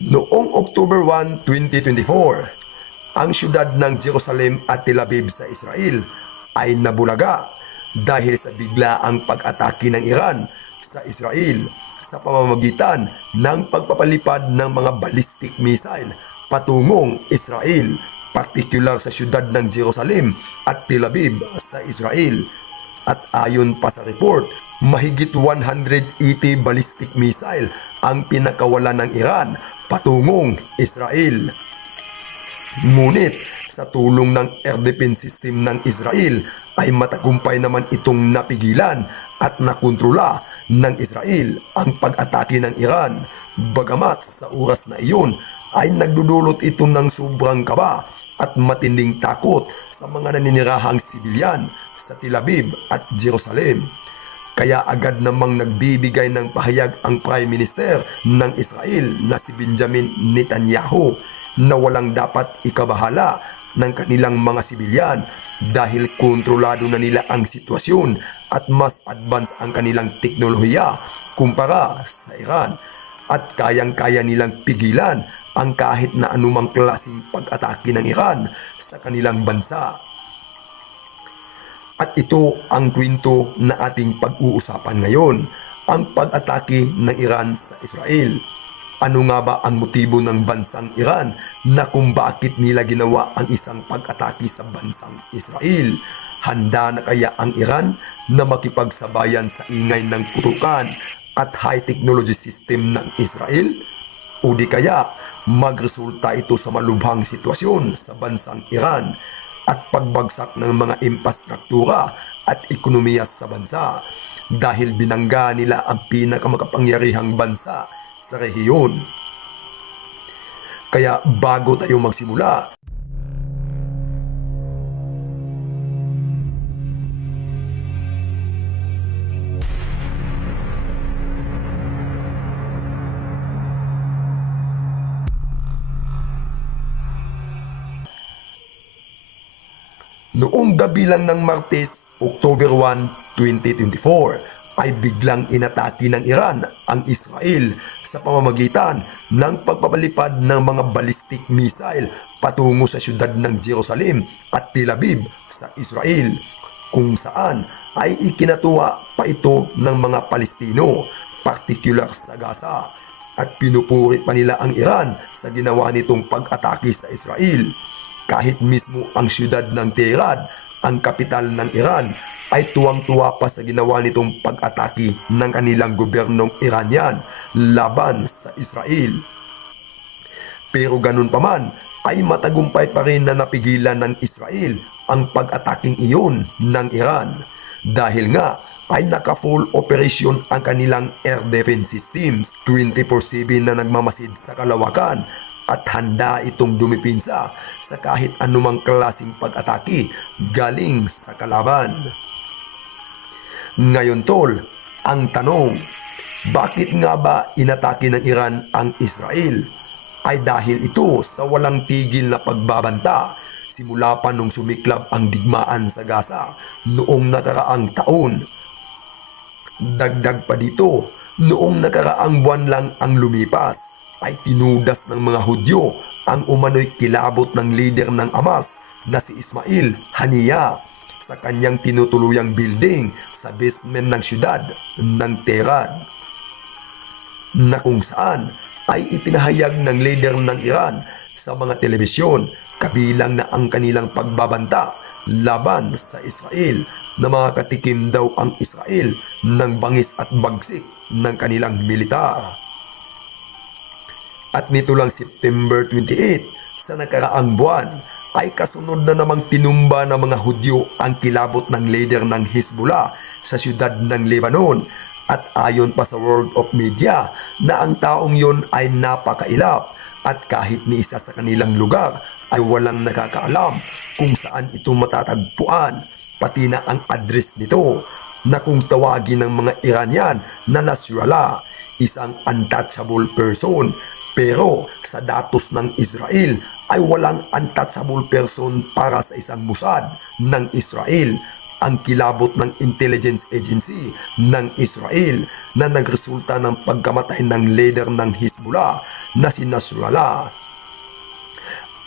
Noong October 1, 2024, ang siyudad ng Jerusalem at Tel Aviv sa Israel ay nabulaga dahil sa biglaang pag-atake ng Iran sa Israel sa pamamagitan ng pagpapalipad ng mga ballistic missile patungong Israel, partikular sa siyudad ng Jerusalem at Tel Aviv sa Israel. At ayon pa sa report, mahigit 180 ballistic missile ang pinakawalan ng Iran patungong Israel. Ngunit sa tulong ng air defense system ng Israel ay matagumpay naman itong napigilan at nakontrola ng Israel ang pag-atake ng Iran. Bagamat sa oras na iyon ay nagdudulot ito ng sobrang kaba at matinding takot sa mga naninirahang sibilyan sa Tel Aviv at Jerusalem. Kaya agad namang nagbibigay ng pahayag ang Prime Minister ng Israel na si Benjamin Netanyahu na walang dapat ikabahala ng kanilang mga sibilyan dahil kontrolado na nila ang sitwasyon at mas advance ang kanilang teknolohiya kumpara sa Iran at kayang-kaya nilang pigilan ang kahit na anumang klaseng pag-atake ng Iran sa kanilang bansa. At ito ang kwento na ating pag-uusapan ngayon, ang pag-atake ng Iran sa Israel. Ano nga ba ang motibo ng bansang Iran na kung bakit nila ginawa ang isang pag-atake sa bansang Israel? Handa na kaya ang Iran na makipagsabayan sa ingay ng putukan at high technology system ng Israel? O di kaya magresulta ito sa malubhang sitwasyon sa bansang Iran at pagbagsak ng mga infrastruktura at ekonomiya sa bansa dahil binangga nila ang pinakamakapangyarihang bansa sa rehiyon. Kaya bago tayo magsimula, noong gabi lang ng Martes, October 1, 2024, ay biglang inatake ng Iran ang Israel sa pamamagitan ng pagpapalipad ng mga ballistic missile patungo sa siyudad ng Jerusalem at Tel Aviv sa Israel, kung saan ay ikinatuwa pa ito ng mga Palestino, partikular sa Gaza, at pinupuri pa nila ang Iran sa ginawa nitong pag-atake sa Israel. Kahit mismo ang siyudad ng Tehran, ang kapital ng Iran, ay tuwang-tuwa pa sa ginawa nitong pag-atake ng kanilang gobyernong Iranian laban sa Israel. Pero ganun pa man, ay matagumpay pa rin na napigilan ng Israel ang pag-ataking iyon ng Iran. Dahil nga ay naka-full operation ang kanilang air defense systems 24/7 na nagmamasid sa kalawakan at handa itong dumipinsa sa kahit anumang klaseng pag-atake galing sa kalaban. Ngayon tol, ang tanong, bakit nga ba inatake ng Iran ang Israel? Ay dahil ito sa walang tigil na pagbabanta simula pa nung sumiklab ang digmaan sa Gaza noong nakaraang taon. Dagdag pa dito, noong nakaraang buwan lang ang lumipas, ay tinudas ng mga Hudyo ang umano'y kilabot ng leader ng Hamas na si Ismail Haniyeh sa kanyang tinutuluyang building sa basement ng siyudad ng Tehran, na kung saan ay ipinahayag ng leader ng Iran sa mga telebisyon kabilang na ang kanilang pagbabanta laban sa Israel na makakatikim daw ang Israel ng bangis at bagsik ng kanilang militar. At nito lang September 28 sa nakaraang buwan ay kasunod na namang tinumba ng mga Hudyo ang kilabot ng leader ng Hezbollah sa siyudad ng Lebanon, at ayon pa sa World of Media na ang taong yon ay napakailap at kahit ni isa sa kanilang lugar ay walang nakakaalam kung saan ito matatagpuan, pati na ang address nito na kung tawagin ng mga Iranian na Nasrallah, isang untouchable person. Pero sa datos ng Israel ay walang untouchable person para sa isang Mossad ng Israel, ang kilabot ng intelligence agency ng Israel na nagresulta ng pagkamatay ng leader ng Hezbollah na si Nasrallah.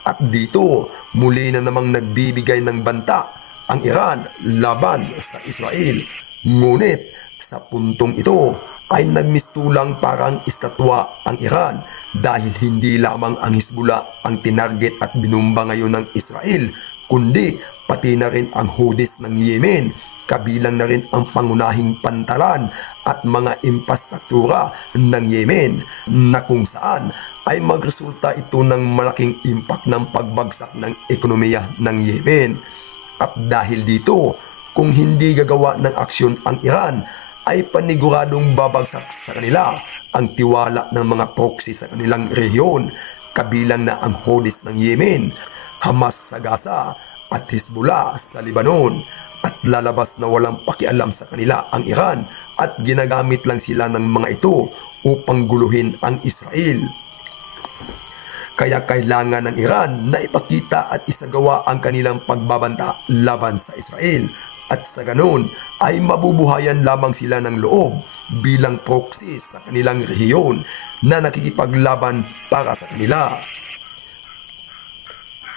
At dito, muli na namang nagbibigay ng banta ang Iran laban sa Israel. Ngunit sa puntong ito ay nagmistulang parang estatwa ang Iran dahil hindi lamang ang Hezbollah ang tinarget at binumba ngayon ng Israel, kundi pati na rin ang Houthis ng Yemen, kabilang na rin ang pangunahing pantalan at mga infrastruktura ng Yemen na kung saan ay magresulta ito ng malaking impact ng pagbagsak ng ekonomiya ng Yemen. At dahil dito, kung hindi gagawa ng aksyon ang Iran, ay paniguradong babagsak sa kanila ang tiwala ng mga proxy sa kanilang rehiyon, kabilang na ang Houthis ng Yemen, Hamas sa Gaza at Hezbollah sa Lebanon, at lalabas na walang pakialam sa kanila ang Iran at ginagamit lang sila ng mga ito upang guluhin ang Israel. Kaya kailangan ng Iran na ipakita at isagawa ang kanilang pagbabanta laban sa Israel, at sa ganun ay mabubuhayan lamang sila ng loob bilang proxy sa kanilang rehiyon na nakikipaglaban para sa kanila.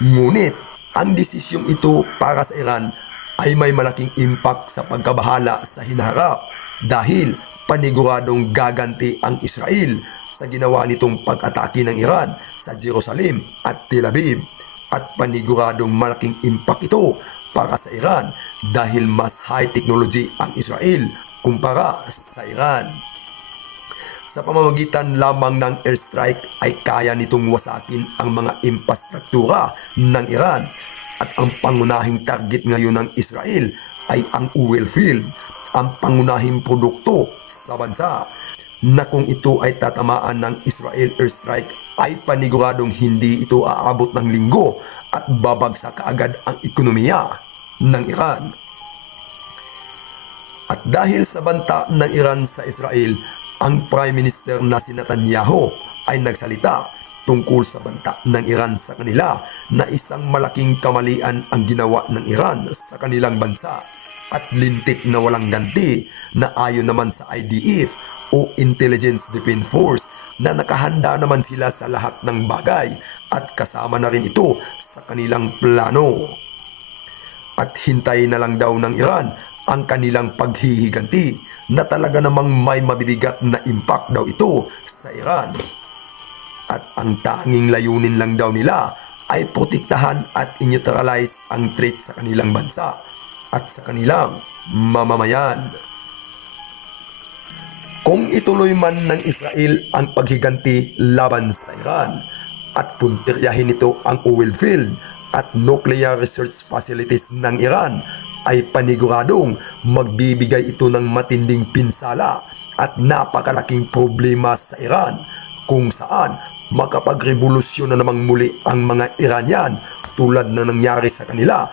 Ngunit ang desisyong ito para sa Iran ay may malaking impact sa pagkabahala sa hinaharap dahil paniguradong gaganti ang Israel sa ginawa nitong pag-atake ng Iran sa Jerusalem at Tel Aviv, at paniguradong malaking impact ito para sa Iran dahil mas high technology ang Israel kumpara sa Iran. Sa pamamagitan lamang ng airstrike ay kaya nitong wasakin ang mga infrastruktura ng Iran, at ang pangunahing target ngayon ng Israel ay ang oil field, ang pangunahing produkto sa bansa, na kung ito ay tatamaan ng Israel airstrike ay paniguradong hindi ito aabot ng linggo at babagsak kaagad ang ekonomiya ng Iran. At dahil sa banta ng Iran sa Israel, ang Prime Minister na si Netanyahu ay nagsalita tungkol sa banta ng Iran sa kanila na isang malaking kamalian ang ginawa ng Iran sa kanilang bansa at lintik na walang ganti, na ayon naman sa IDF o Intelligence Defense Force na nakahanda naman sila sa lahat ng bagay at kasama na rin ito sa kanilang plano. At hintay na lang daw ng Iran ang kanilang paghihiganti na talaga namang may mabibigat na impact daw ito sa Iran. At ang tanging layunin lang daw nila ay protektahan at neutralize ang threat sa kanilang bansa at sa kanilang mamamayan. Kung ituloy man ng Israel ang paghiganti laban sa Iran at puntiryahin nito ang oil field at nuclear research facilities ng Iran, ay paniguradong magbibigay ito ng matinding pinsala at napakalaking problema sa Iran, kung saan makapagrevolusyon na namang muli ang mga Iranian tulad na nangyari sa kanila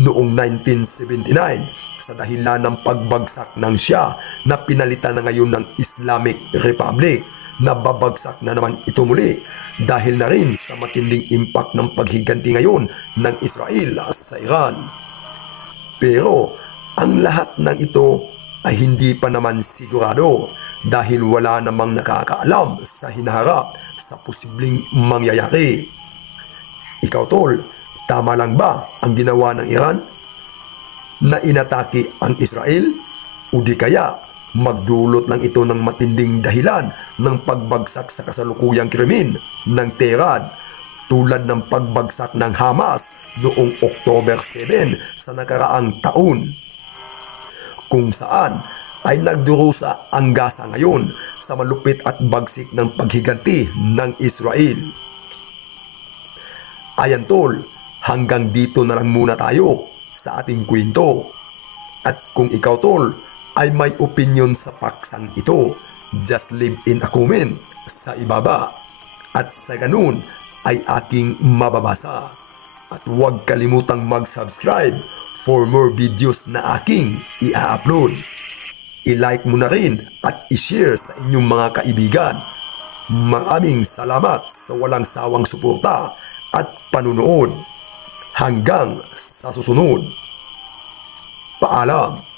noong 1979 sa dahilan ng pagbagsak ng Shia na pinalitan na ngayon ng Islamic Republic, na babagsak na naman ito muli dahil na rin sa matinding impact ng paghiganti ngayon ng Israel sa Iran. Pero ang lahat ng ito ay hindi pa naman sigurado dahil wala namang nakakaalam sa hinaharap sa posibleng mangyayari. Ikaw tol, tama lang ba ang ginawa ng Iran na inatake ang Israel, o di kaya magdulot lang ito ng matinding dahilan ng pagbagsak sa kasalukuyang krimen ng Tehran tulad ng pagbagsak ng Hamas noong October 7 sa nakaraang taon, kung saan ay nagdurusa ang Gaza ngayon sa malupit at bagsik ng paghiganti ng Israel. Ayan tol, hanggang dito na lang muna tayo sa ating kwento. At kung ikaw tol ay may opinion sa paksang ito, just leave in a comment sa ibaba, at sa ganun ay aking mababasa. At huwag kalimutang mag-subscribe for more videos na aking i-upload. I-like mo na rin at i-share sa inyong mga kaibigan. Maraming salamat sa walang sawang suporta at panunood. Hanggang sa susunod. Paalam.